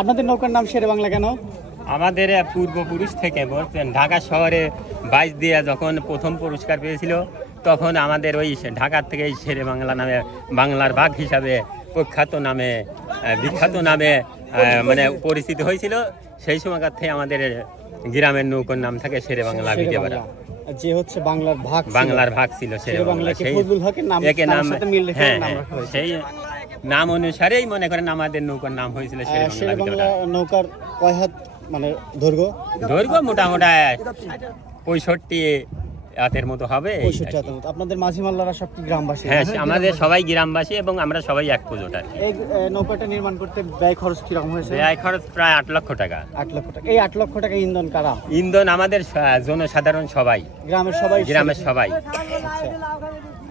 আপনাদের নৌকার নাম শেরে বাংলা কেন? আমাদের পূর্বপুরুষ থেকে বলছেন ঢাকা শহরে 22 দিয়ে যখন প্রথম পুরস্কার পেয়েছিল তখন আমাদের ওই ঢাকার থেকে এই শেরে বাংলা নামে বাংলার ভাগ হিসাবে প্রখ্যাত নামে বিখ্যাত নামে মানে পরিচিত হয়েছিল। সেই সময়কার থেকে আমাদের গ্রামের নৌকার নাম থাকে শেরে বাংলা ভিটেপাড়া। যে হচ্ছে বাংলার ভাগ ছিল শেরে বাংলা। সেই একে নাম হ্যাঁ সেই নাম অনুসারেই মনে করেন আমাদের নৌকার নাম হয়েছিল শেরে বাংলা। নৌকার কয় হাত মানে দৈর্ঘ্য? মোটামুটি 65 হাতের মতো হবে। 65 হাতের মতো। আপনাদের মাঝি মাল্লারা সব কি গ্রামবাসী? হ্যাঁ, আমাদের সবাই গ্রামবাসী এবং আমরা সবাই এক পুজোটা। এই নৌকাটা নির্মাণ করতে ব্যয় খরচ কিরকম হয়েছে? ব্যয় খরচ প্রায় 8 লক্ষ টাকা। 8 লক্ষ টাকা। এই 8 লক্ষ টাকা ইন্ধন কারা? ইন্ধন আমাদের জনসাধারণ সবাই, গ্রামের সবাই। আচ্ছা।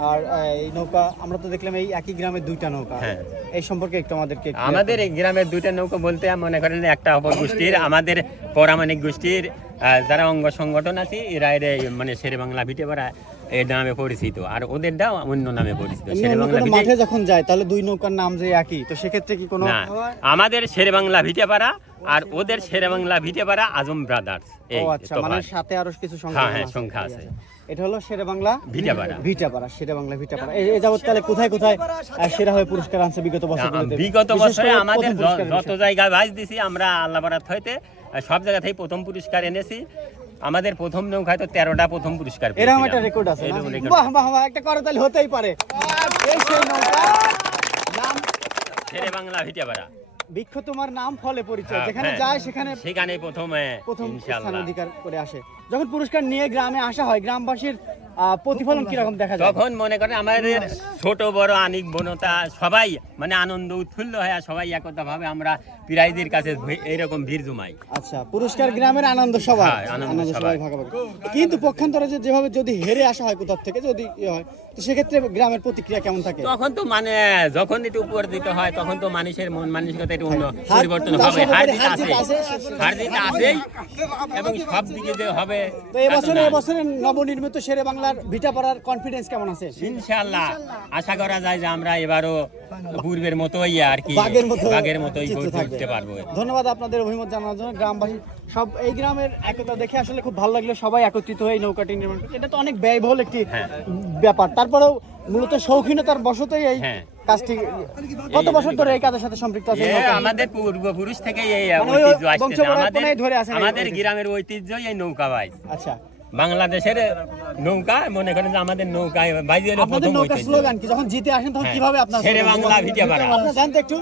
আর এই নৌকা আমরা তো দেখলাম এই একই গ্রামে দুইটা নৌকা। হ্যাঁ, এই সম্পর্কে একটু আমাদেরকে আমাদের এই গ্রামের দুইটা নৌকা বলতে মনে করেন একটা অপর গোষ্ঠীর, আমাদের পরামানিক গোষ্ঠীর যারা অঙ্গ সংগঠন আছে এরা মানে শেরে বাংলা ভিটেপাড়া এর নামে পরিচিত, আর ওদেরটাও অন্য নামে পরিচিত। শেরে বাংলা মাঠে যখন যায় তাহলে দুই নৌকার নাম যে একই, তো সেক্ষেত্রে কি কোনো? না, আমাদের শেরে বাংলা ভিটেপাড়া আর ওদের শেরে বাংলা ভিটেপাড়া আজম ব্রাদার্স। ও আচ্ছা, মানে সাথে আরো কিছু সংখ্যা আছে। এটা হলো শেরে বাংলা ভিটেপাড়া। শেরে বাংলা ভিটেপাড়া। এই যাবত কালে কোথায় সেরা হয়ে পুরস্কার আনছে বিগত বছরগুলোতে? বিগত বছরে আমাদের যত জায়গায় বাজ দিছি আমরা আল্লাহ বারাত হইতে সব জায়গা থেকে প্রথম পুরস্কার এনেছি। আমাদের প্রথম নৌকায় তো 13টা প্রথম পুরস্কার পেয়েছি। এরকম একটা রেকর্ড আছে। বাহ বাহ বাহ, একটা করতালি হতেই পারে। এই সেই নৌকা নাম শেরে বাংলা ভিটেপাড়া। বৃক্ষ তোমার নাম ফলে পরিচয়, যেখানে যায় সেখানে প্রথম স্থান অধিকার করে আসে। যখন পুরস্কার নিয়ে গ্রামে আসা হয় গ্রামবাসীর প্রতিফলন কিরকম দেখা যায়? তখন মনে করেন আমাদের ছোট বড় আনিক বনতা সবাই মানে আনন্দ উৎফুল্ল হয়ে সবাই একতা ভাবে আমরা প্রাইজের কাছে এইরকম ভিড় জমাই। আচ্ছা, পুরস্কার গ্রামের আনন্দ সবাই ভাগাভাগি। কিন্তু পক্ষান্তরে যেভাবে যদি হেরে আসা হয় কোথাও থেকে, যদি হয়, তো সেক্ষেত্রে গ্রামের প্রতিক্রিয়া কেমন থাকে? তখন তো মানে যখন একটু উপর দিতে হয় তখন তো মানুষের মন মানসিকতা একটু পরিবর্তন হবে। হার জিত আছেই এবং সব দিকে যে হবে। তো এবছরের নবনির্মিত শেরে বাংলার ভিটাপাড়ার কনফিডেন্স কেমন আছে? ইনশাআল্লাহ আশা করা যায় যে আমরা এবারও পূর্বের মতোই আর কি বাগের মতোই করতে পারবো। ধন্যবাদ আপনাদের অভিমত জানানোর জন্য। গ্রামবাসী সব এই গ্রামের একতা দেখে আসলে খুব ভালো লাগলো। সবাই একত্রিত হয়ে এই নৌকাটি নির্মাণ করছে। এটা তো অনেক ব্যয়বহুল একটি ব্যাপার, তারপরেও মূলত শৌখিনতার বশতই এই কাজটি। কত বছর ধরে এই কাজের সাথে সম্পৃক্ত আছে? আমাদের পূর্বপুরুষ থেকে এই ঐতিহ্য আসছে। আমাদের গ্রামের ঐতিহ্যই এই নৌকা ভাই। আচ্ছা, বাংলাদেশের নৌকা মনে করেন যে আমাদের নৌকায় বাইরে আপনাদের নৌকার স্লোগান কি? যখন জিতে আসেন তখন কিভাবে আপনারা শেরে বাংলা ভিটেপাড়া জানতে একটু